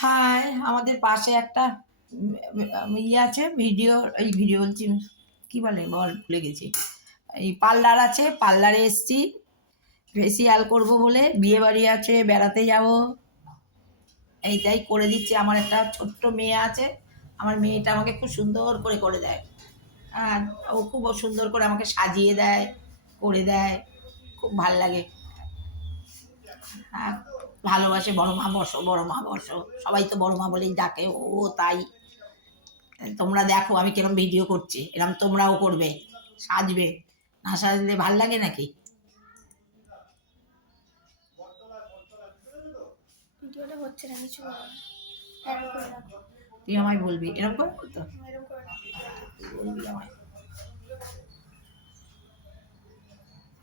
High আমাদের পাশে একটা ইয়ে আছে, ভিডিও, এই ভিডিও বলছি, কি বলে, বল, ভুলে গেছি। এই পার্লার আছে, পার্লারে এসছি। ফেসিয়াল করব বলে বিয়ে বাড়ি আছে, বেড়াতে যাব। এইটাই করে দিচ্ছে। আমার একটা ছোট্ট মেয়ে আছে। আমার মেয়েটা আমাকে খুব সুন্দর করে করে দেয়। আর ও খুব সুন্দর করে আমাকে সাজিয়ে দেয়, করে দেয়। খুব ভালো লাগে। হ্যাঁ ভালোবাসে বড় মা বসো বড় মা বসো। সবাই তো বড় মা বলেই ডাকে ও তাই। তোমরা দেখো আমি কিরম ভিডিও করছি এরম তোমরাও করবে সাজবে। না সাজলে ভালো লাগে নাকি? তুই আমায় বলবি এরকম করে তো বলবি আমায়।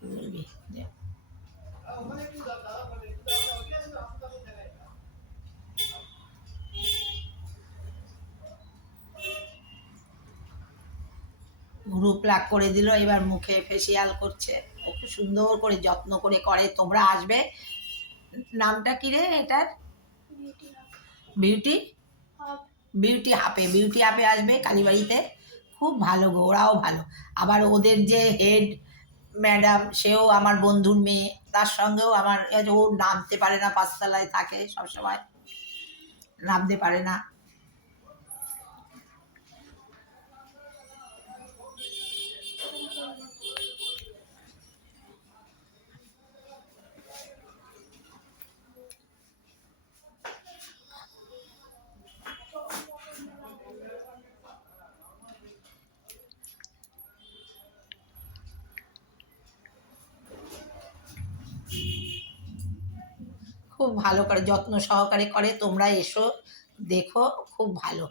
বলবি গ্রুপ লাগ করে দিল এবার মুখে ফেসিয়াল করছে। খুব সুন্দর করে যত্ন করে করে তোমরা আসবে। নামটা কি রে এটার? বিউটি বিউটি হাপে বিউটি হাপে আসবে কালীবাড়িতে। খুব ভালো গো ওরাও ভালো। আবার ওদের যে হেড ম্যাডাম সেও আমার বন্ধুর মেয়ে। তার সঙ্গেও আমার ও নামতে পারে না পাঁচতলায় থাকে সবসময় নামতে পারে না। খুব ভালো করে যত্ন সহকারে করে তোমরা এসো দেখো খুব ভালো।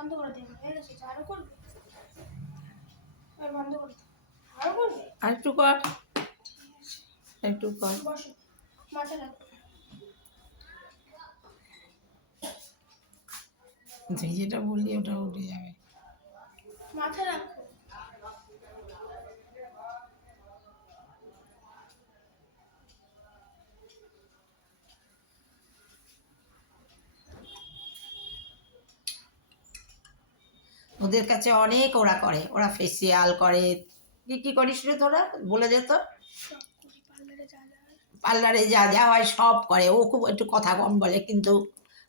বন্ধ করে দিন হয়ে গেছে আরও করবে। এবার বন্ধ করে দিন আরও করবে? আর একটু কর। একটু কর। বসো মাথা রাখো। যেটা বললি ওটা উঠে যাবে মাথা রাখো ওদের কাছে অনেক ওরা করে। ওরা ফেসিয়াল করে। কি কি করিস রে তোরা? বলে দে তো। সব করি পার্লারে যা যা হয়। পার্লারে যা যা হয় সব করে। ও খুব একটু কথা কম বলে, কিন্তু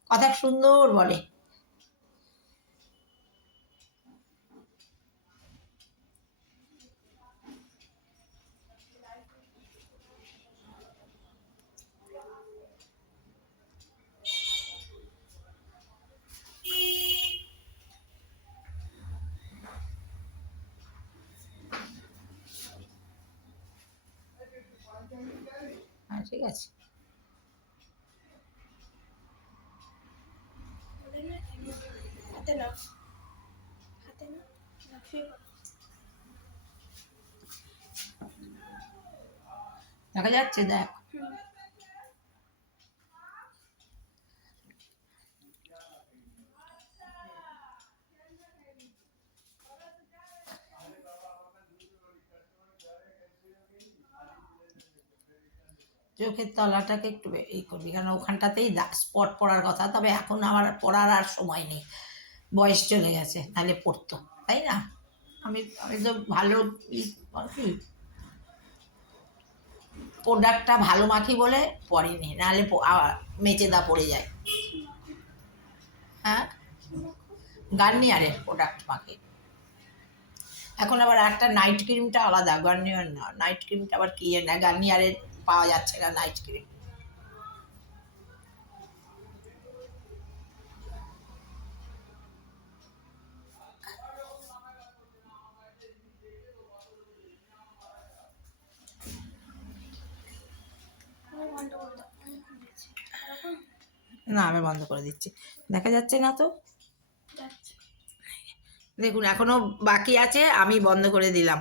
কথা সুন্দর বলে। হ্যাঁ ঠিক আছে। না হাতে পড়ো। দেখা যাচ্ছে দেখ। চোখের তলাটাকে একটু এই করবি। কারণ ওখানটাতেই স্পট পড়ার কথা। তবে এখন আমার পড়ার আর সময় নেই। বয়স চলে গেছে, তাহলে পড়তো, তাই না? আমি আমি তো ভালো কি। প্রোডাক্টটা ভালো মাখি বলে পড়েনি, নাহলে মেচেদা পড়ে যায়। হ্যাঁ? গার্নিয়ারের প্রোডাক্ট মাখি। এখন আবার একটা নাইট ক্রিমটা আলাদা, গার্নিয়ার না। নাইট ক্রিমটা আবার কি? না গার্নিয়ারের পাওয়া যাচ্ছে না নাইট ক্রিম না আমি বন্ধ করে দিচ্ছি। দেখা যাচ্ছে না তো? দেখুন এখনও বাকি আছে আমি বন্ধ করে দিলাম।